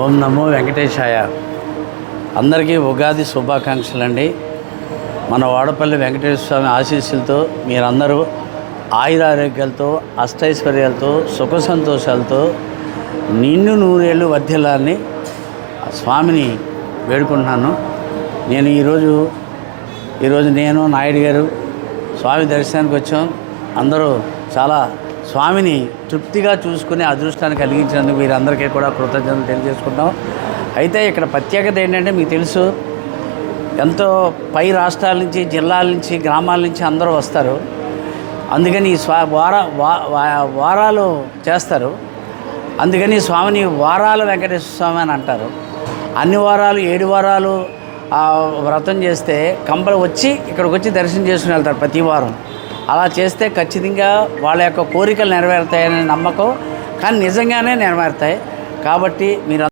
ఓం నమో వెంకటేశాయ. అందరికీ ఉగాది శుభాకాంక్షలు అండి మన వాడపల్లి వెంకటేశ్వర స్వామి ఆశీస్సులతో మీరందరూ ఆయురారోగ్యాలతో అష్టైశ్వర్యాలతో సుఖ సంతోషాలతో నిన్ను నూరేళ్ళు వర్ధిల్లాలని స్వామిని వేడుకుంటున్నాను. నేను ఈరోజు ఈరోజు నేను నాయుడు గారు స్వామి దర్శనానికి వచ్చాం. అందరూ చాలా స్వామిని తృప్తిగా చూసుకునే అదృష్టాన్ని కలిగించినందుకు వీరందరికీ కూడా కృతజ్ఞతలు తెలియజేసుకుంటాం అయితే ఇక్కడ ప్రత్యేకత ఏంటంటే మీకు తెలుసు ఎంతో పై రాష్ట్రాల నుంచి జిల్లాల నుంచి గ్రామాల నుంచి అందరూ వస్తారు. అందుకని ఈ స్వా వార వా- వారాలు చేస్తారు. అందుకని స్వామిని వారాల వెంకటేశ్వర స్వామి అని అంటారు. అన్ని వారాలు ఏడు వారాలు వ్రతం చేస్తే కంపలు వచ్చి ఇక్కడికి వచ్చి దర్శనం చేసుకుని వెళ్తారు ప్రతి వారం. అలా చేస్తే ఖచ్చితంగా వాళ్ళ యొక్క కోరికలు నెరవేరుతాయనే నమ్మకం కానీ నిజంగానే నెరవేరుతాయి. కాబట్టి మీరు